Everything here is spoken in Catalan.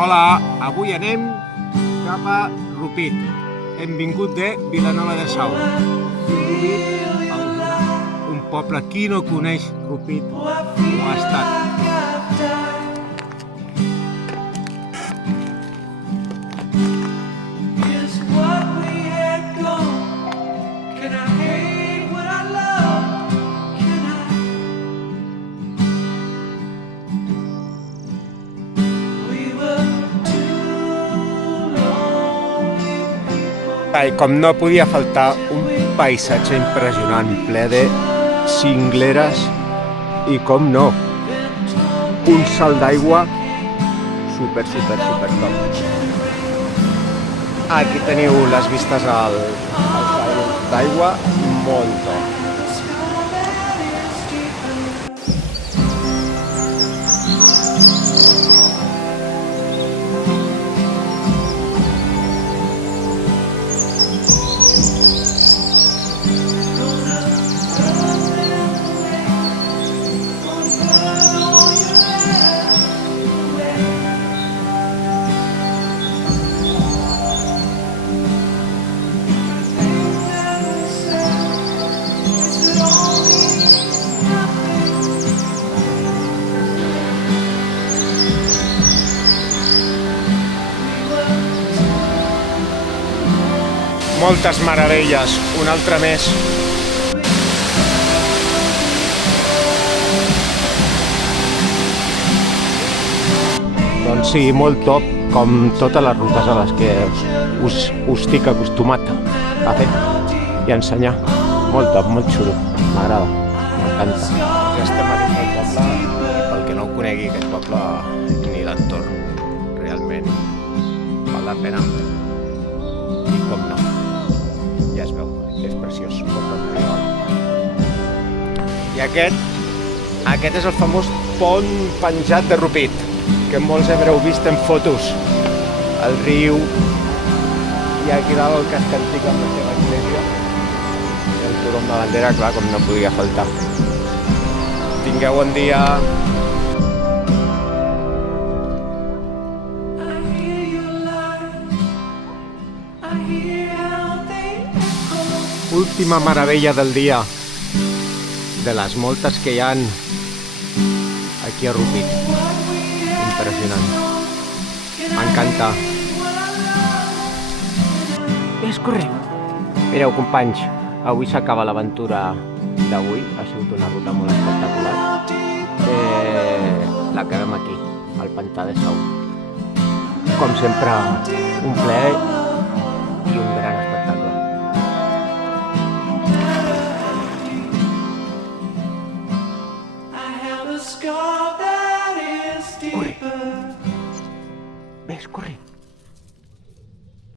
Hola, avui anem cap a Rupit. Hem vingut de Vilanova de Sau. Rupit, un poble, qui no coneix Rupit o ha estat? I com no podia faltar, un paisatge impressionant, ple de cingleres i, com no, un salt d'aigua super top. Aquí teniu les vistes al salt d'aigua, molt top. Moltes meravelles, un altre més. Doncs sí, molt top, com totes les rutes a les que us estic acostumat a fer i a ensenyar. Molt top, molt xulo, m'agrada, m'encanta. Ja estem a dins del poble i pel que no ho conegui aquest poble ni l'entorn, realment val la pena. I com no. Ja es veu, és preciós. I aquest és el famós pont penjat de Rupit, que molts haureu vist en fotos. El riu, i aquí dalt el casc antic amb la seva església, i el turó amb la bandera, clar, com no podia faltar. Tingueu bon dia. Última meravella del dia, de les moltes que hi ha aquí a Rupit. Impressionant. M'encanta. Ves corrent. Mireu, companys, avui s'acaba l'aventura d'avui. Ha sigut una ruta molt espectacular. L'acabem aquí, al pantà de Sau. Com sempre, un plaer i un gran espectacle. Corre. Ves, corre.